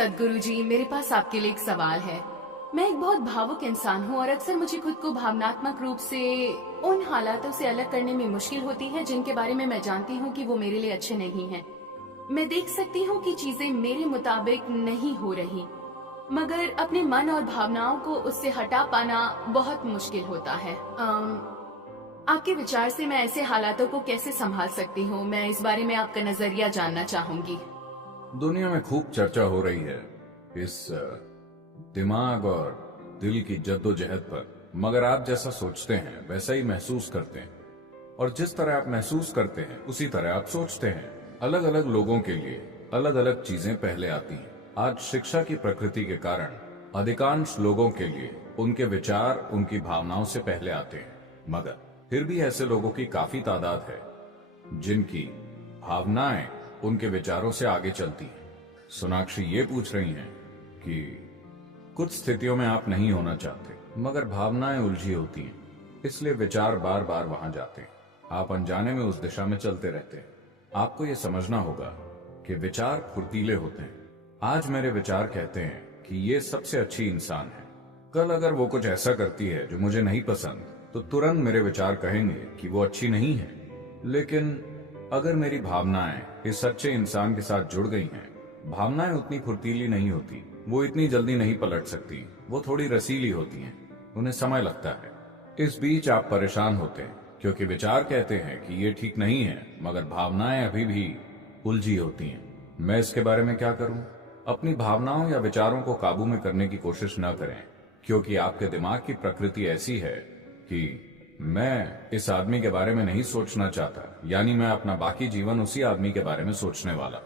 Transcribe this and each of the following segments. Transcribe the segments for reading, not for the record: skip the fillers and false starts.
सदगुरु जी, मेरे पास आपके लिए एक सवाल है। मैं एक बहुत भावुक इंसान हूँ और अक्सर मुझे खुद को भावनात्मक रूप से उन हालातों से अलग करने में मुश्किल होती है जिनके बारे में मैं जानती हूँ कि वो मेरे लिए अच्छे नहीं हैं। मैं देख सकती हूँ कि चीजें मेरे मुताबिक नहीं हो रही, मगर अपने मन और भावनाओं को उससे हटा पाना बहुत मुश्किल होता है। आपके विचार से मैं ऐसे हालातों को कैसे संभाल सकती हूँ? मैं इस बारे में आपका नजरिया जानना चाहूंगी। दुनिया में खूब चर्चा हो रही है इस दिमाग और दिल की जद्दोजहद पर, मगर आप जैसा सोचते हैं वैसा ही महसूस करते हैं, और जिस तरह आप महसूस करते हैं उसी तरह आप सोचते हैं। अलग अलग लोगों के लिए अलग अलग चीजें पहले आती हैं। आज शिक्षा की प्रकृति के कारण अधिकांश लोगों के लिए उनके विचार उनकी भावनाओं से पहले आते हैं, मगर फिर भी ऐसे लोगों की काफी तादाद है जिनकी भावनाएं उनके विचारों से आगे चलती हैं। सोनाक्षी ये पूछ रही हैं कि कुछ स्थितियों में आप नहीं होना चाहते, मगर भावनाएं उलझी होती हैं, इसलिए विचार बार बार वहां जाते हैं। आप अनजाने में उस दिशा में चलते रहते हैं। आपको ये समझना होगा कि विचार फुर्तीले होते हैं। आज मेरे विचार कहते हैं कि ये सबसे अच्छी इंसान है। कल अगर वो कुछ ऐसा करती है जो मुझे नहीं पसंद, तो तुरंत मेरे विचार कहेंगे कि वो अच्छी नहीं है। लेकिन अगर मेरी भावनाएं इस अच्छे इंसान के साथ जुड़ गई हैं, भावनाएं उतनी फुर्तीली नहीं होती, वो इतनी जल्दी नहीं पलट सकती, वो थोड़ी रसीली होती हैं, उन्हें समय लगता है। इस बीच आप परेशान होते हैं क्योंकि विचार कहते हैं कि ये ठीक नहीं है, मगर भावनाएं अभी भी उलझी होती हैं। मैं इसके बारे में क्या करूं? अपनी भावनाओं या विचारों को काबू में करने की कोशिश न करें, क्योंकि आपके दिमाग की प्रकृति ऐसी है कि मैं इस आदमी के बारे में नहीं सोचना चाहता, यानी मैं अपना बाकी जीवन उसी आदमी के बारे में सोचने वाला।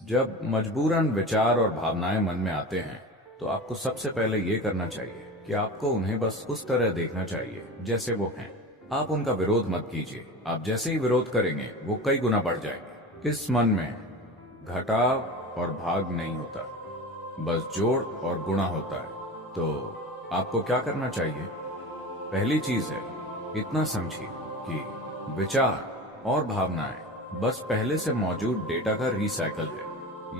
जब मजबूरन विचार और भावनाएं मन में आते हैं, तो आपको सबसे पहले ये करना चाहिए कि आपको उन्हें बस उस तरह देखना चाहिए जैसे वो हैं। आप उनका विरोध मत कीजिए। आप जैसे ही विरोध करेंगे वो कई गुना बढ़ जाएंगे। इस मन में घटाव और भाग नहीं होता, बस जोड़ और गुणा होता है। तो आपको क्या करना चाहिए? पहली चीज है, इतना समझिए कि विचार और भावनाएं बस पहले से मौजूद डेटा का रिसाइकल है।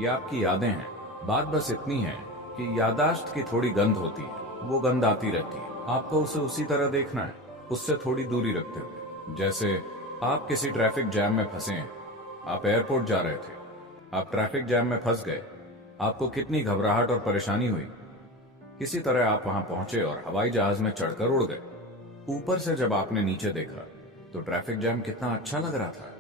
ये आपकी यादें हैं। बात बस इतनी है कि यादाश्त की थोड़ी गंध होती है, वो गंध आती रहती है। आपको उसे उसी तरह देखना है, उससे थोड़ी दूरी रखते हुए। जैसे आप किसी ट्रैफिक जैम में फंसे हैं, आप एयरपोर्ट जा रहे थे, आप ट्रैफिक जैम में फंस गए, आपको कितनी घबराहट और परेशानी हुई। किसी तरह आप वहां पहुंचे और हवाई जहाज में चढ़कर उड़ गए। ऊपर से जब आपने नीचे देखा तो ट्रैफिक जैम कितना अच्छा लग रहा था।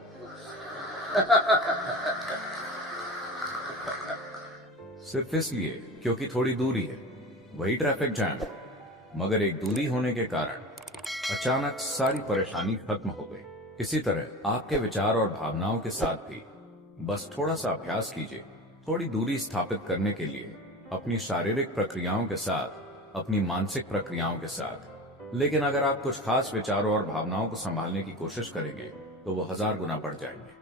सिर्फ इसलिए क्योंकि थोड़ी दूरी है, वही ट्रैफिक जैम, मगर एक दूरी होने के कारण अचानक सारी परेशानी खत्म हो गई। इसी तरह आपके विचार और भावनाओं के साथ भी बस थोड़ा सा अभ्यास कीजिए। थोड़ी दूरी स्थापित करने के लिए अपनी शारीरिक प्रक्रियाओं के साथ, अपनी मानसिक प्रक्रियाओं के साथ। लेकिन अगर आप कुछ खास विचारों और भावनाओं को संभालने की कोशिश करेंगे तो वो 1000 गुना बढ़ जाएंगे।